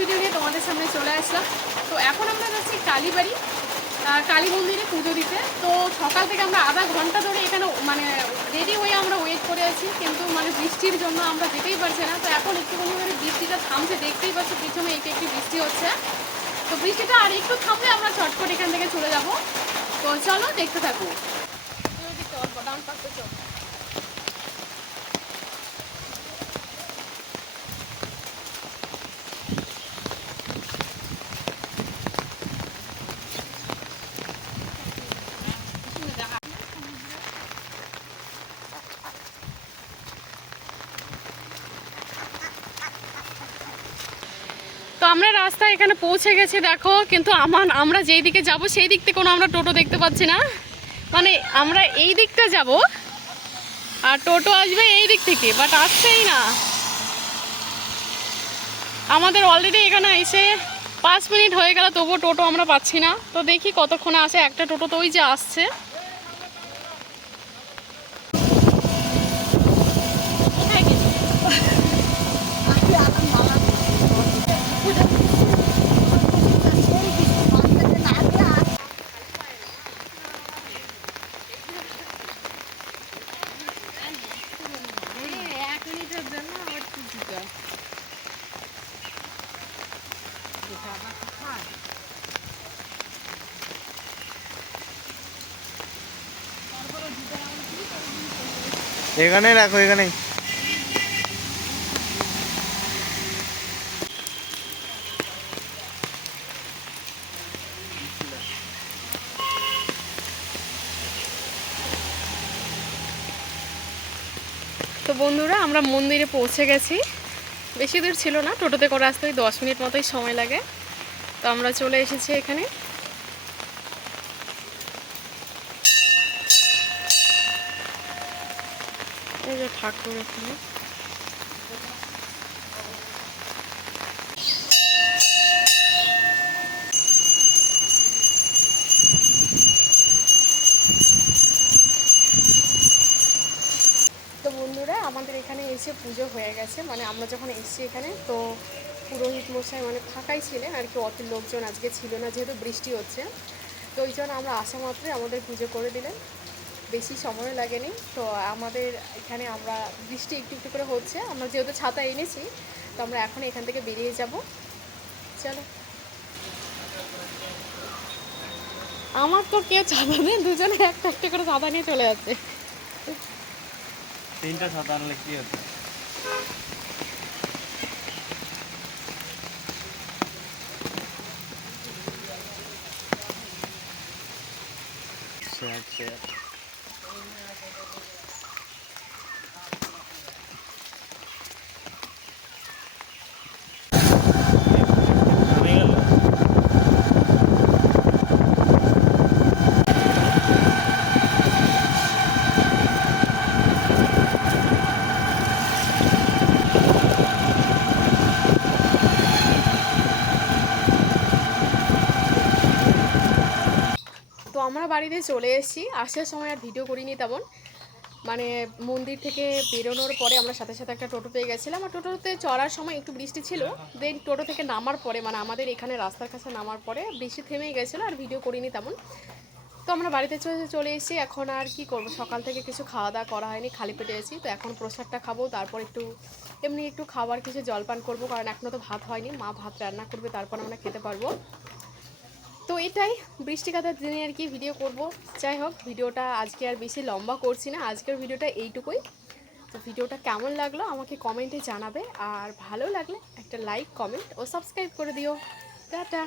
Video নিয়ে তোমাদের সামনে চলে আসলাম। তো এখন আমরা যাচ্ছি কালীবাড়ি কালী মন্দিরে পুজো দিতে। তো সকাল থেকে আমরা আধা ঘণ্টা ধরে এখানে মানে রেডি হয়ে আমরা ওয়েট করে আছি। কিন্তু মানে বৃষ্টির জন্য আমরা যেতেই পারছি না। তো এখন একটুখানি করে বৃষ্টিটা থামছে, দেখতেই পাচ্ছি পিছনে একটু একটু বৃষ্টি হচ্ছে। তো বৃষ্টিটা আর একটু থামলে আমরা চটপট এখান থেকে চলে যাব। তো চলো দেখতে থাকো। ডাউন চল তো আমরা রাস্তায় এখানে পৌঁছে গেছি, দেখো। কিন্তু আমার, আমরা যেই দিকে যাব, সেই দিক থেকে কোনো আমরা টোটো দেখতে পাচ্ছি না। মানে আমরা এই দিকটা যাব, আর টোটো আসবে এই দিক থেকে বাট আসছেই না। আমাদের অলরেডি এখানে এসে পাঁচ মিনিট হয়ে গেল, তবুও টোটো আমরা পাচ্ছি না। তো দেখি কতক্ষণে আসে, একটা টোটো তো ওই যে আসছে। এখানে রাখো, এখানে। তো বন্ধুরা, আমরা মন্দিরে পৌঁছে গেছি। বেশি দূর ছিল না, টোটোতে করে আসতে ওই দশ মিনিট মতোই সময় লাগে। তো আমরা চলে এসেছি এখানে। যে ঠাকুর এখানে। তো বন্ধুরা, আমাদের এখানে এসে পুজো হয়ে গেছে। মানে আমরা যখন এসেছি এখানে, তো পুরোহিত মশাই মানে ফাঁকাই ছিলেন, আর কি অত লোকজন আজকে ছিল না, যেহেতু বৃষ্টি হচ্ছে। তো ওই জন্য আমরা আসা মাত্রই আমাদের পুজো করে দিলেন। বেশি সময় লাগেনি। তো আমাদের এখানে আমরা বৃষ্টি একটু একটু করে হচ্ছে। আমরা যেহেতু ছাতা এনেছি, তো আমরা এখন এখান থেকে বেরিয়ে যাব। চলো। আমার তো কে ছাতা নেই, দুজনে একটা একটা করে ছাতা নিয়ে চলে যাচ্ছে। তিনটা ছাতা আনলে কি হতো? আচ্ছা আমরা বাড়িতে চলে এসেছি। আসার সময় আর ভিডিও করিনি তেমন। মানে মন্দির থেকে বেরোনোর পরে আমরা সাথে সাথে একটা টোটো পেয়ে গেছিলাম। আর টোটোতে চড়ার সময় একটু বৃষ্টি ছিল। দেন টোটো থেকে নামার পরে মানে আমাদের এখানে রাস্তার কাছে নামার পরে বৃষ্টি থেমেই গেছিল আর ভিডিও করিনি তেমন। তো আমরা বাড়িতে চলে চলে এসেছি এখন আর কি করব? সকাল থেকে কিছু খাওয়া দাওয়া করা হয়নি, খালি পেটে এসেছি তো এখন প্রসাদটা খাব, তারপর একটু, এমনি একটু খাবার, কিছু জলপান করব। কারণ এখনও তো ভাত হয়নি। মা ভাত রান্না করবে, তারপর আমরা খেতে পারব। তো এটাই বৃষ্টি কাতার দিনে আর কি ভিডিও করব। যাই হোক, ভিডিওটা আজকে আর বেশি লম্বা করছি না। আজকের ভিডিওটা এইটুকুই। তো ভিডিওটা কেমন লাগল আমাকে কমেন্টে জানাবে। আর ভালো লাগলে একটা লাইক কমেন্ট ও সাবস্ক্রাইব করে দিও। টাটা!